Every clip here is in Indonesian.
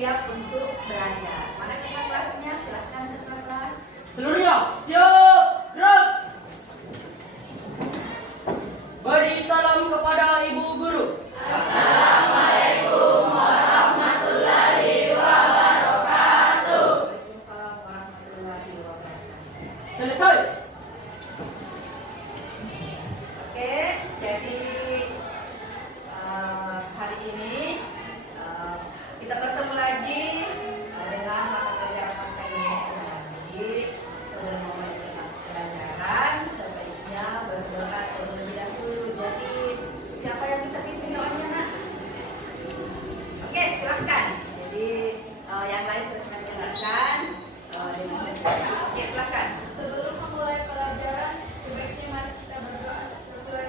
siap untuk belajar. Mana kakak kelasnya? Silahkan kakak kelas. Seluruhnya siap, gerak. Beri salam kepada ibu guru. Assalamualaikum warahmatullahi wabarakatuh. Waalaikumsalam warahmatullahi wabarakatuh. Selesai. Oke, jadi hari ini kita bertemu lagi dengan mata pelajaran bahasa Indonesia. Jadi sebelum memulai pelajaran, sebaiknya berdoa terlebih dahulu. Jadi siapa yang bisa pimpin doanya, Nak? Oke, silakan. Jadi yang lain sudah mendengarkan. Oke, silakan. Sebelum memulai pelajaran, sebaiknya mari kita berdoa sesuai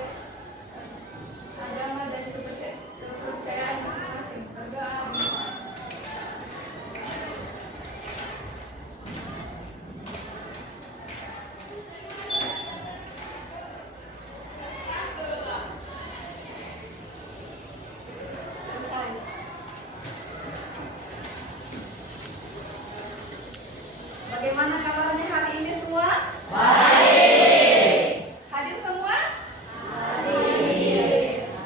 agama dan kepercayaan masing-masing. Berdoa dimulai. Selesai. Bagaimana kabarnya hari ini semua? Hadir semua?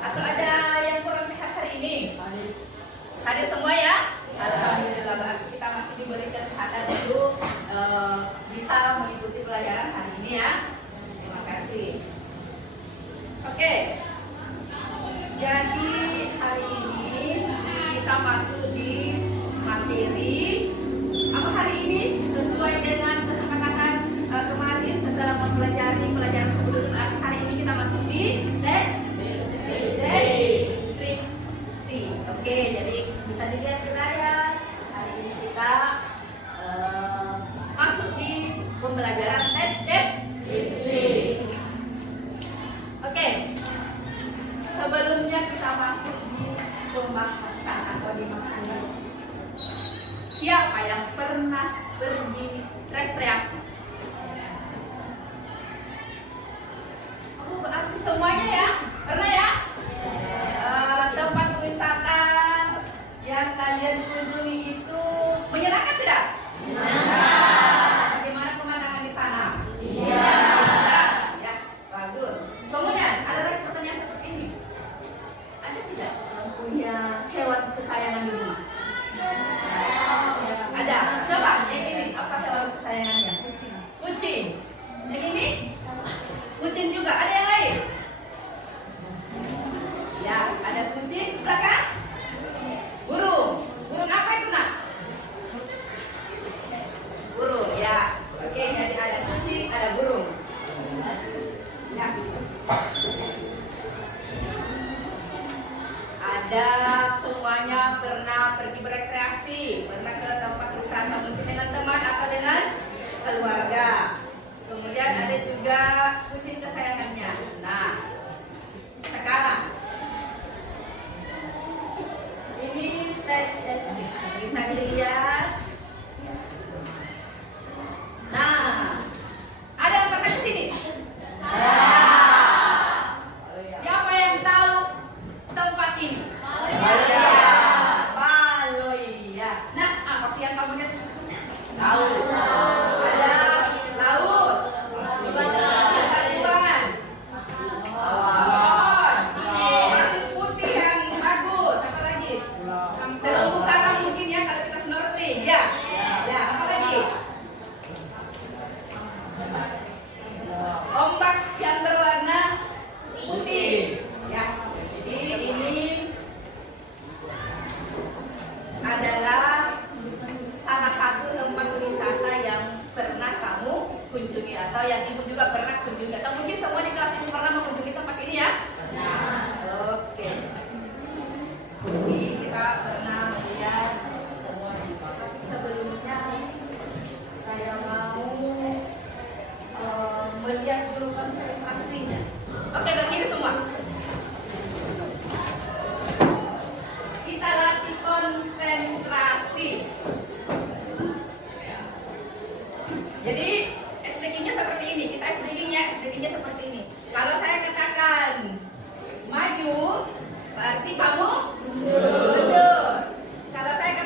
Atau ada yang kurang sehat hari ini? Hadir semua ya? Alhamdulillah, berarti kita masih diberi kesehatan untuk bisa mengikuti pelajaran hari ini ya. Terima kasih. Oke. Jadi hari ini kita masuk di materi apa hari ini sesuai dengan kesepakatan kemarin setelah mempelajari pelajaran sebelum hari ini kita masuk di deskripsi. Oke, jadi bisa dilihat di layar hari ini kita masuk di pembelajaran deskripsi. Oke, sebelumnya kita masuk di pembahasan atau di materi. Siapa yang pernah pergi rekreasi? Oh, berarti semuanya ya? Pernah ya? Tempat wisata yang kalian kunjungi itu menyenangkan tidak? Bagaimana pemandangan di sana? Iya. Ya, bagus. Kemudian ada lagi pertanyaan seperti ini. Ada tidak yang punya hewan kesayangan di rumah? Ada. Coba yang ini apa hewan kesayangannya? Kucing. Yang ini? Kucing juga. Ada yang lain? Ya, ada kucing. Belakang? Burung. Burung apa itu, Nak?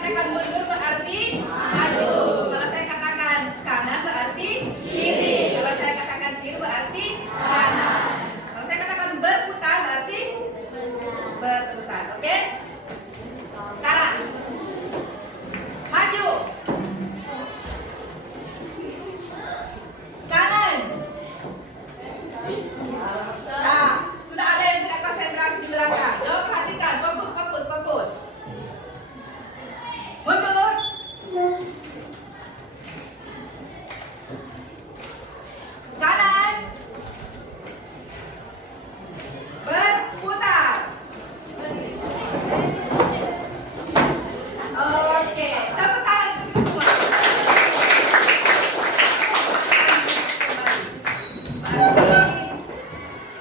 katakan mundur berarti maju. Kalau saya katakan kanan berarti kiri. Kalau saya katakan kiri berarti kanan. Kalau saya katakan berputar berarti berputar. Oke? Sekarang maju. Kanan. Nah, sudah ada yang tidak konsentrasi di belakang. Coba perhatikan, fokus, fokus, fokus. Mundur. Kanan. Berputar. Oke, tepuk tangan untuk semua.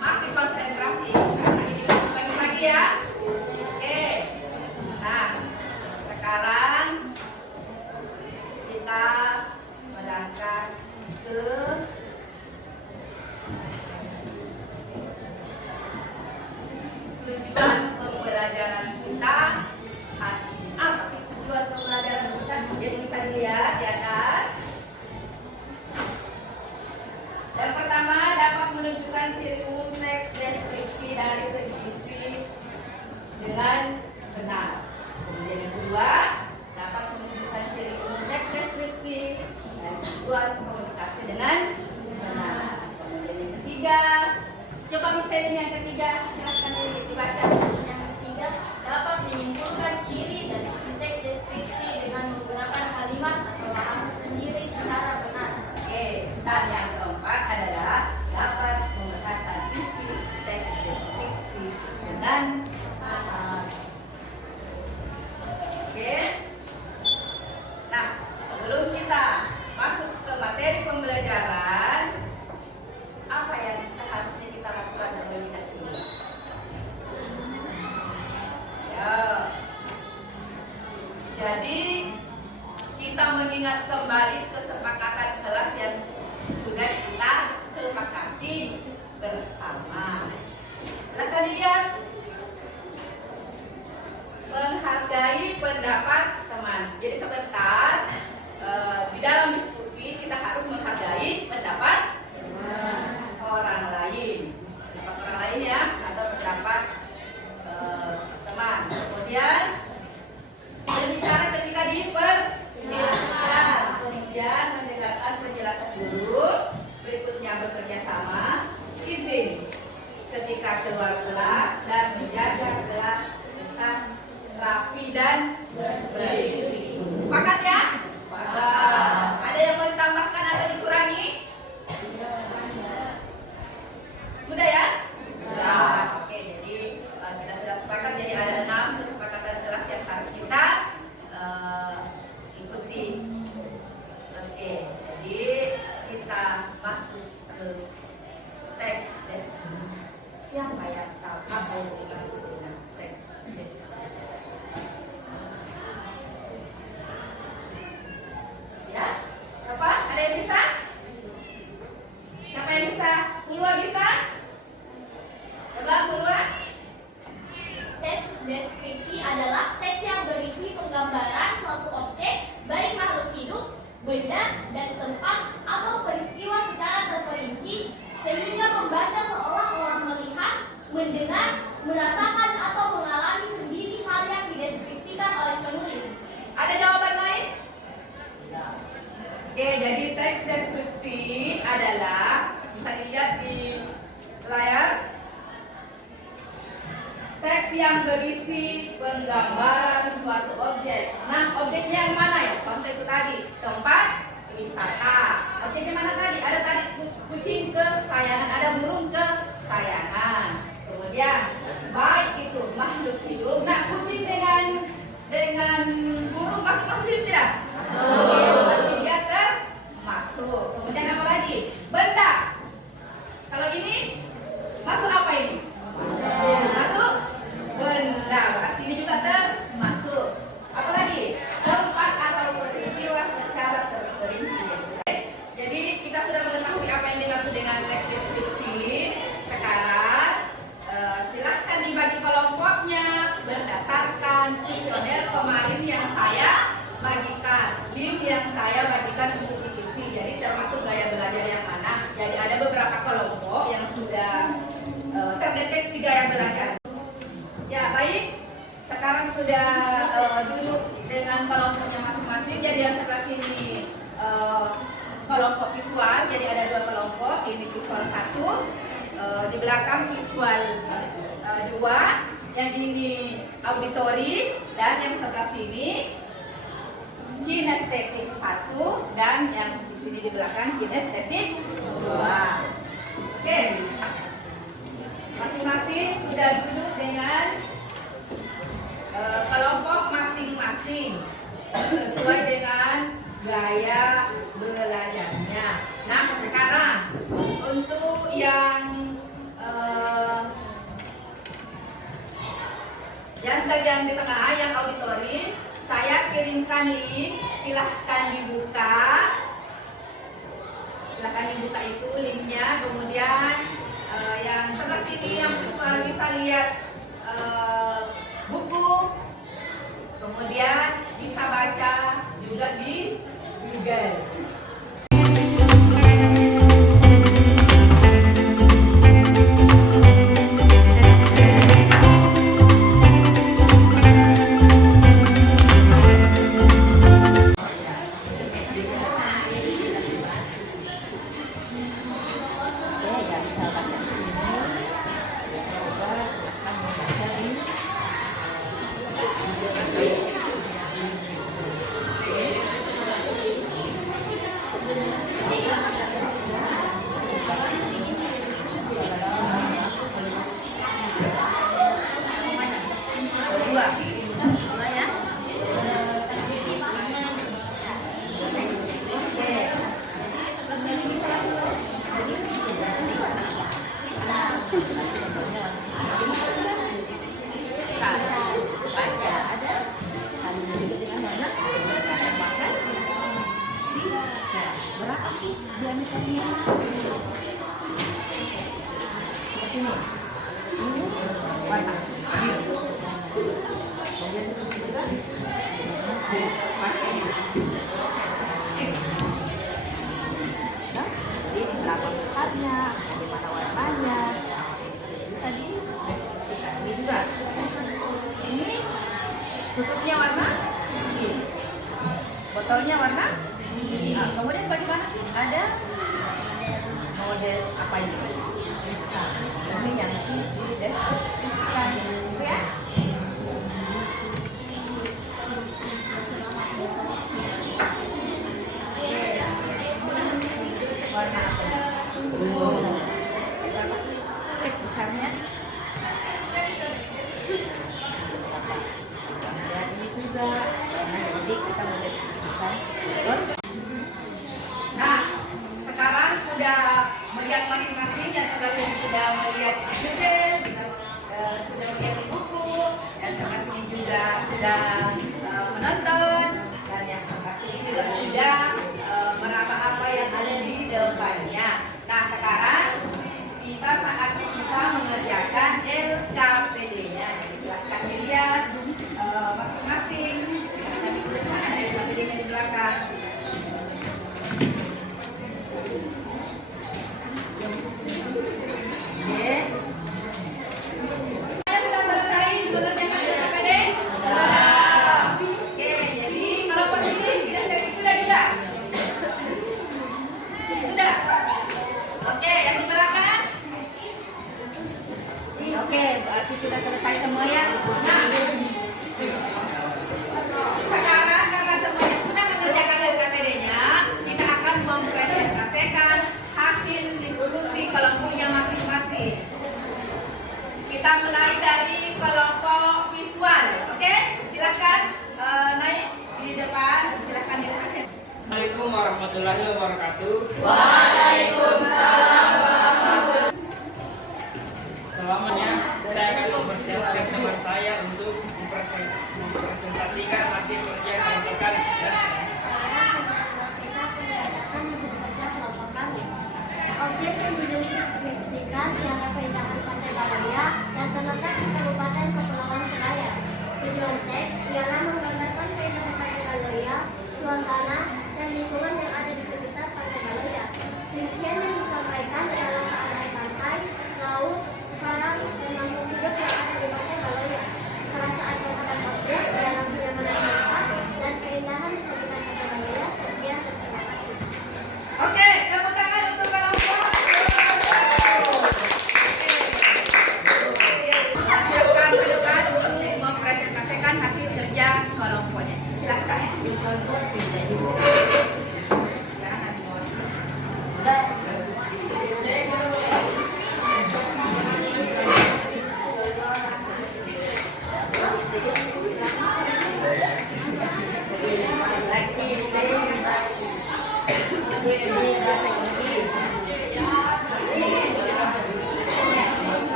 Masih konsentrasi karena ini masih pagi-pagi ya. Oke. Nah, sekarang kita berangkat ke tujuan pembelajaran kita. Apa sih tujuan pembelajaran kita? Jadi bisa dilihat di atas. Yang pertama, dapat menunjukkan ciri umum teks deskripsi dari segi isi dengan benar. Kemudian yang kedua, dapat menunjukkan ciri umum teks deskripsi dan tujuan komunikasi dengan benar. Kemudian yang ketiga, coba misalnya yang ketiga, silakan dibaca. Yang ketiga, dapat menyimpulkan ciri dan isi teks deskripsi dengan menggunakan kalimat atau bahasa sendiri secara benar. Oke, dan yang keempat adalah dapat memetakan isi teks deskripsi dengan benar. Oke. Nah, sebelum kita masuk ke materi pembelajaran, apa yang seharusnya kita lakukan terlebih dahulu? Ya. Jadi kita mengingat kembali kesepakatan kelas yang sudah kita sepakati bersama. Silakan dilihat. Menghargai pendapat teman. Jadi sebentar di dalam diskusi kita harus menghargai pendapat orang lain. Pendapat orang lain ya, atau pendapat teman. Kemudian berbicara ketika dipersilakan. Kemudian mendengarkan penjelasan guru. Berikutnya bekerja sama. Izin ketika keluar kelas dan menjaga kelas tetap rapi dan bersih. Sepakat ya? Sepakat. Ada yang mau ditambahkan atau dikurangi? Sudah ya? Sudah. Oke, jadi kita sudah sepakat. Jadi ada 6 kesepakatan kelas yang harus kita ikuti. Oke, jadi kita masuk ke teks deskripsi. Siapa yang tahu apa yang dimaksud dengan teks deskripsi? Ya? Apa? Ada yang bisa? Siapa yang bisa? Pulwa bisa? Coba Pulwa. Teks deskripsi adalah teks yang berisi penggambaran suatu objek, baik makhluk hidup, benda, dan tempat atau peristiwa secara terperinci, sehingga pembaca seolah-olah melihat, mendengar, merasakan atau mengalami sendiri hal yang dideskripsikan oleh penulis. Ada jawaban lain? Oke, jadi teks deskripsi adalah, bisa dilihat di layar, teks yang berisi penggambaran suatu objek. Nah, objeknya yang mana ya? Contoh itu tadi, tempat wisata. Objeknya mana tadi? Ada tadi kucing kesayangan, ada burung kesayangan. Kemudian baik itu makhluk hidup. Nah, kucing dengan burung masuk hidup tidak? Berarti dia termasuk. Kemudian apa lagi? Benda. Kalau ini masuk apa ini? Masuk benda. Berarti ini juga termasuk. Apa lagi? Tempat atau peristiwa secara terperinci. sudah duduk dengan kelompoknya masing-masing, jadi yang sebelah sini kelompok visual, jadi ada 2 kelompok, ini visual 1, di belakang visual 2, yang ini auditori, dan yang sebelah sini kinestetik 1, dan yang di sini di belakang kinestetik 2. Oke, masing-masing sudah duduk dengan kelompok masing-masing sesuai dengan gaya belajarnya. Nah, sekarang untuk yang bagian di tengah, yang auditori, saya kirimkan link, silahkan dibuka. Silahkan dibuka itu linknya. Kemudian yang sebelah sini yang visual bisa lihat buku, kemudian bisa baca juga di Google. Tutupnya warna, botolnya warna. Nah, kemudian bagaimana sih? Ada model apa ini? Nah, ini yang dideskripsikan, ya. Warna apa? Besarnya. Nah, sekarang sudah melihat masing-masing, yang sudah melihat judul, sudah melihat buku, dan sekarang ini juga sudah menonton, dan yang sekarang ini juga sudah meraba apa yang ada di depannya. Nah, sekarang kita saatnya kita mengerjakan LKPD-nya. Silahkan dilihat masing-masing. Tadi tulisan ada LKPD-nya di belakang. Oke. Sudah selesai mengerjakan LKPD? Sudah. Oke, jadi kalau posisi sudah juga. Sudah. Oke, yang di belakang. Oke, berarti sudah selesai semua ya. Nah, sekarang karena semuanya sudah mengerjakan LKPD-nya, kita akan mempresentasikan hasil diskusi kelompoknya masing-masing. Kita mulai dari kelompok visual, oke? Silakan naik di depan, silakan dipresentasikan. Assalamualaikum warahmatullahi wabarakatuh. Waalaikumsalam. Selamanya saya akan mempersiapkan teman saya untuk mempresentasikan hasil kerja kelompok ya. Objek yang dideskripsikan ialah keindahan Pantai Balaya dan terletak di Kabupaten Kepulauan Selayar. Tujuan teks ialah menggambarkan keindahan Pantai Balaya, suasana, dan lingkungan yang ada di sekitar Pantai Balaya. Rincian yang disampaikan ialah keadaan pantai, laut, karang, dan makhluk hidup yang ada di Pantai Balaya. Perasaan terhadap objek Silahkan ya.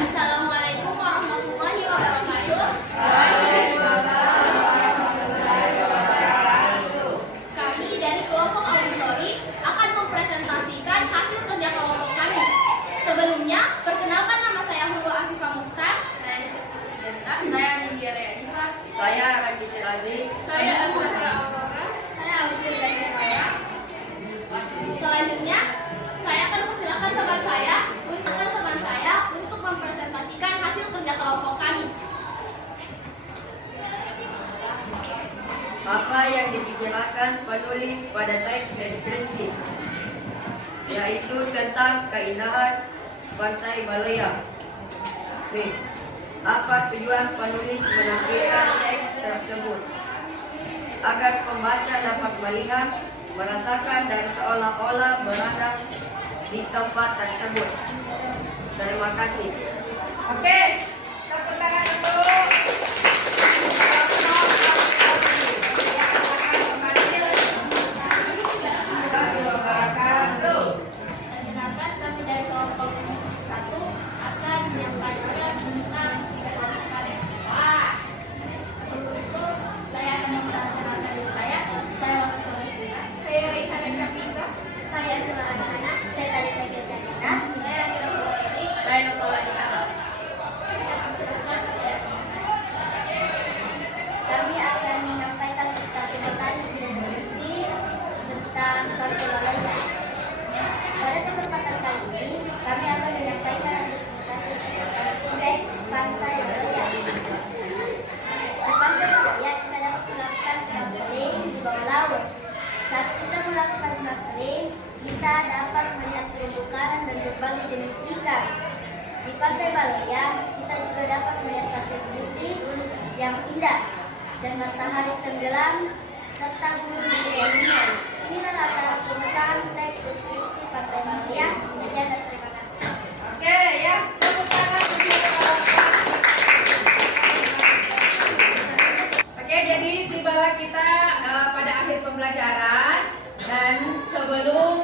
Assalamualaikum warahmatullahi wabarakatuh. Kami dari kelompok auditori akan mempresentasikan hasil kerja kelompok kami. Sebelumnya, perkenalkan nama saya Hulu Afifah Mukhtar. Saya Nindya Rayadifa. Saya Raki Syirazi. Saya Azhara Aurora. Saya Aulia dari Maya. Selanjutnya, saya akan mempersilahkan teman saya untuk mempresentasikan hasil kerja kelompok kami. Apa yang dibicarakan penulis pada teks deskripsi, yaitu tentang keindahan Pantai Balea. B. Apa tujuan penulis menampilkan teks tersebut? Agar pembaca dapat melihat, merasakan, dan seolah-olah berada di tempat tersebut. Terima kasih. Oke, tepuk tangan dulu. Perkenalkan, kami dari kelompok komisi 1 akan menyampaikan tentang kelompok kami. Sebelum itu, saya akan memperkenalkan diri saya. Saya masih komisi 5. Saya Reihana Kapita. Saya Sulawesi Anak. Saya tadi Tegas Sakina. Saya Kira Pulawati. Saya Nopal Adikala. Kami akan menyampaikan tentang deskripsi tentang Pantai Balea. Pada kesempatan kali ini, kami akan menyampaikan teks Pantai Balea. Di Pantai Balea kita dapat melakukan snorkeling di bawah laut. Saat kita melakukan snorkeling, kita dapat melihat terumbu karang dan berbagai jenis ikan. Di Pantai Balea, kita juga dapat melihat pasir putih yang indah dan matahari tenggelam serta gunung yang indah. Inilah latar tentang teks deskripsi Pantai Balea. Sekian dan terima kasih. Oke ya, tepuk tangan. Oke, jadi tibalah kita pada akhir pembelajaran, dan sebelum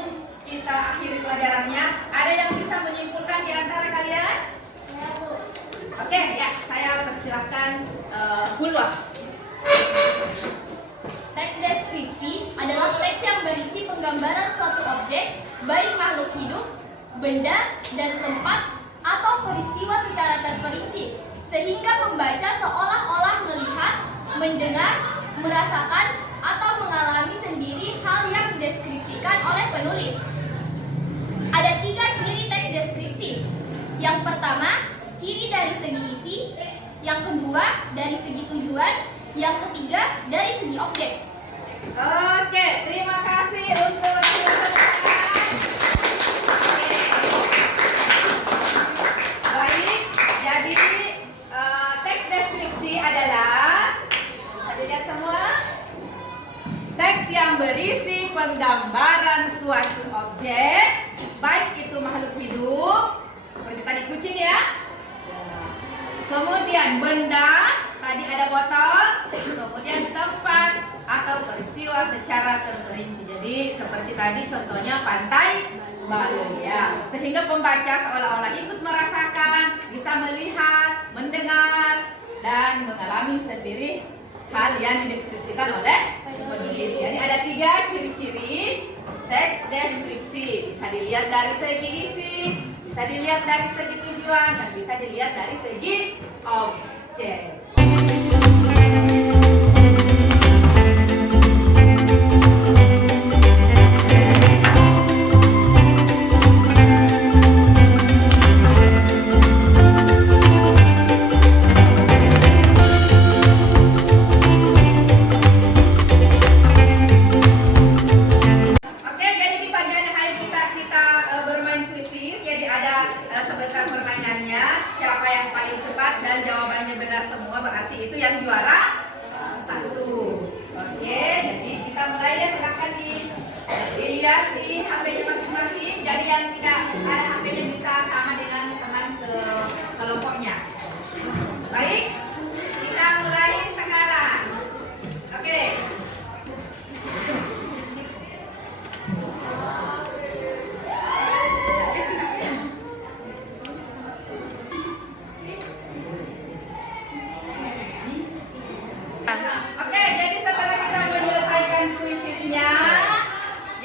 kita akhiri pelajarannya, ada yang bisa menyimpulkan di antara kalian? Oke, ya, saya persilahkan Gulwa. Teks deskripsi adalah teks yang berisi penggambaran suatu objek, baik makhluk hidup, benda, dan tempat, atau peristiwa secara terperinci, sehingga pembaca seolah-olah melihat, mendengar, merasakan, atau mengalami sendiri hal yang dideskripsikan oleh penulis. Ada 3 ciri teks deskripsi. Yang pertama, ciri dari segi isi. Yang kedua, dari segi tujuan. Yang ketiga, dari segi objek. Oke, terima kasih untuk baik. Jadi teks deskripsi adalah, bisa dilihat semua, teks yang berisi penggambaran suatu objek, baik itu makhluk hidup, seperti tadi kucing ya. Kemudian benda, tadi ada botol, kemudian tempat atau peristiwa secara terperinci. Jadi seperti tadi contohnya Pantai Balea. Sehingga pembaca seolah-olah ikut merasakan, bisa melihat, mendengar, dan mengalami sendiri hal yang dideskripsikan oleh penulis. Jadi ada 3 ciri-ciri teks deskripsi. Bisa dilihat dari segi isi, bisa dilihat dari segi tujuan, dan bisa dilihat dari segi objek. Oke, jadi di pagi hari kita bermain kuisis. Jadi ada sebentar permainannya. Siapa yang paling cepat dan jawabannya benar semua,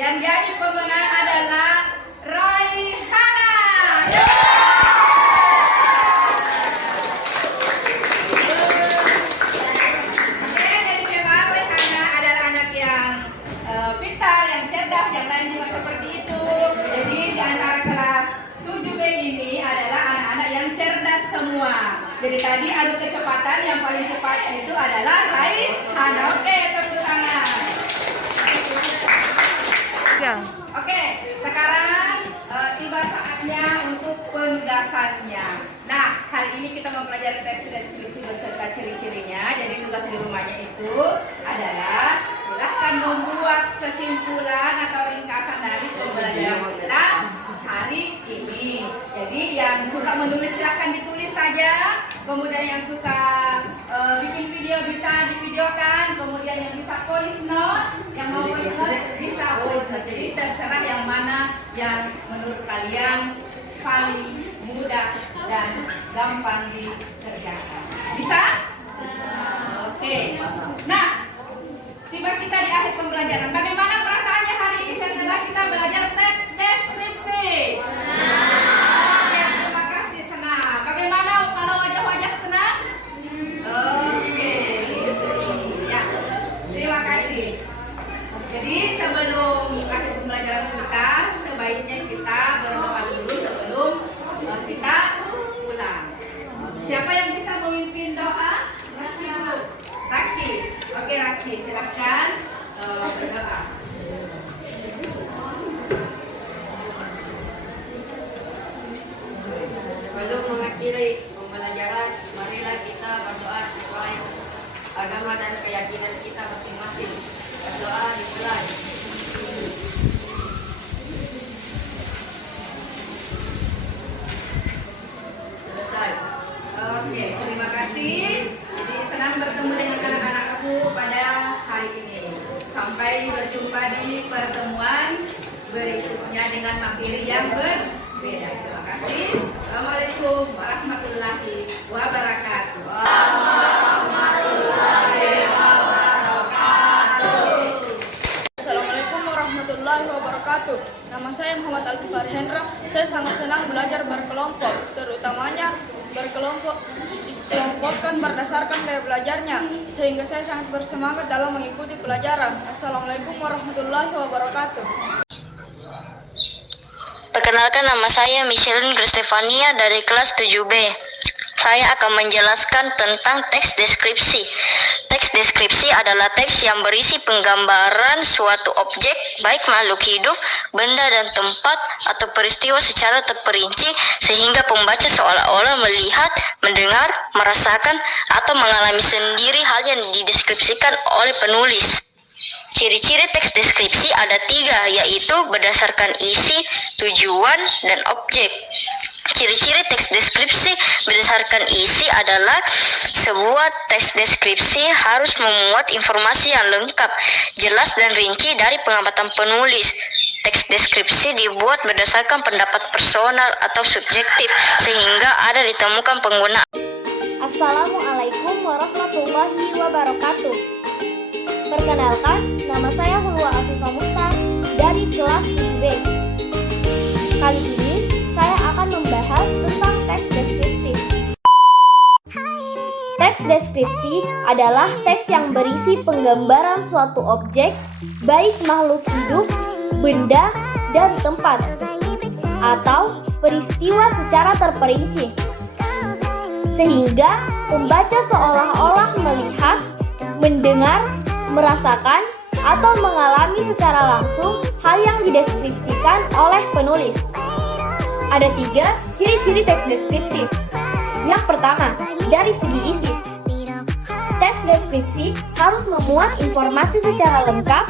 Yang jadi pemenang adalah Raihana. Jadi memang Raihana adalah anak yang pintar, yang cerdas, yang lain juga seperti itu. Jadi di antara kelas 7B ini adalah anak-anak yang cerdas semua. Jadi tadi adu kecepatan yang paling cepat itu adalah Raihana. Oke, tepuk tangan. Oke, sekarang tiba saatnya untuk penugasannya. Nah, hari ini kita mempelajari teks deskripsi beserta ciri-cirinya. Jadi tugas di rumahnya itu adalah silahkan membuat kesimpulan atau ringkasan dari pembelajaran kita hari ini. Jadi yang suka menulis silahkan ditulis saja. Kemudian yang suka bikin video bisa divideokan. Kemudian yang bisa voice note, yang mau voice note bisa voice note. Jadi terserah yang mana yang menurut kalian paling mudah dan gampang dikerjakan. Bisa? Oke. Nah, tiba kita di akhir pembelajaran. Bagaimana perasaannya hari ini setelah kita belajar teks deskripsi? Oke, terima kasih, senang. Bagaimana kalau wajah-wajah senang? Oke. Ya, terima kasih. Jadi sebelum akhir pembelajaran kita, sebaiknya kita berdoa dulu sebelum kita pulang. Siapa yang bisa memimpin doa? Raki. Oke, Raki, silakan berdoa. Sebelum mengakhiri pembelajaran, marilah kita berdoa sesuai agama dan keyakinan kita masing-masing. Berdoa dimulai. Selesai. Oke, terima kasih. Jadi senang bertemu dengan anak-anakku pada hari ini. Sampai berjumpa di pertemuan berikutnya dengan materi yang berbeda. Terima kasih. Assalamualaikum warahmatullahi wabarakatuh. Assalamualaikum warahmatullahi wabarakatuh. Nama saya Muhammad Alfifar Hendra. Saya sangat senang belajar berkelompok, terutamanya dikelompokkan berdasarkan gaya belajarnya, sehingga saya sangat bersemangat dalam mengikuti pelajaran. Assalamualaikum warahmatullahi wabarakatuh. Perkenalkan, nama saya Micheline Kristefania dari kelas 7B. Saya akan menjelaskan tentang teks deskripsi. Teks deskripsi adalah teks yang berisi penggambaran suatu objek, baik makhluk hidup, benda dan tempat, atau peristiwa secara terperinci, sehingga pembaca seolah-olah melihat, mendengar, merasakan, atau mengalami sendiri hal yang dideskripsikan oleh penulis. Ciri-ciri teks deskripsi ada 3, yaitu berdasarkan isi, tujuan, dan objek. Ciri-ciri teks deskripsi berdasarkan isi adalah sebuah teks deskripsi harus memuat informasi yang lengkap, jelas, dan rinci dari pengamatan penulis. Teks deskripsi dibuat berdasarkan pendapat personal atau subjektif, sehingga ada ditemukan penggunaan. Assalamualaikum warahmatullahi wabarakatuh. Perkenalkan, nama saya Hulwa Afifah Muhtar dari kelas 7B. Kali ini saya akan membahas tentang teks deskripsi. Teks deskripsi adalah teks yang berisi penggambaran suatu objek, baik makhluk hidup, benda, dan tempat, atau peristiwa secara terperinci, sehingga pembaca seolah-olah melihat, mendengar, merasakan, atau mengalami secara langsung hal yang dideskripsikan oleh penulis. Ada 3 ciri-ciri teks deskripsi. Yang pertama, dari segi isi. Teks deskripsi harus memuat informasi secara lengkap,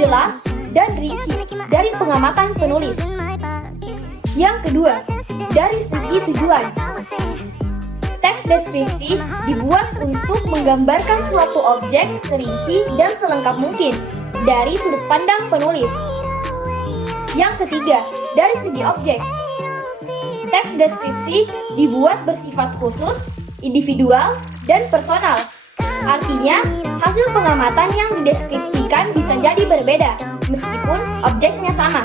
jelas, dan rinci dari pengamatan penulis. Yang kedua, dari segi tujuan. Teks deskripsi dibuat untuk menggambarkan suatu objek serinci dan selengkap mungkin dari sudut pandang penulis. Yang ketiga, dari segi objek. Teks deskripsi dibuat bersifat khusus, individual, dan personal. Artinya, hasil pengamatan yang dideskripsikan bisa jadi berbeda. meskipun objeknya sama.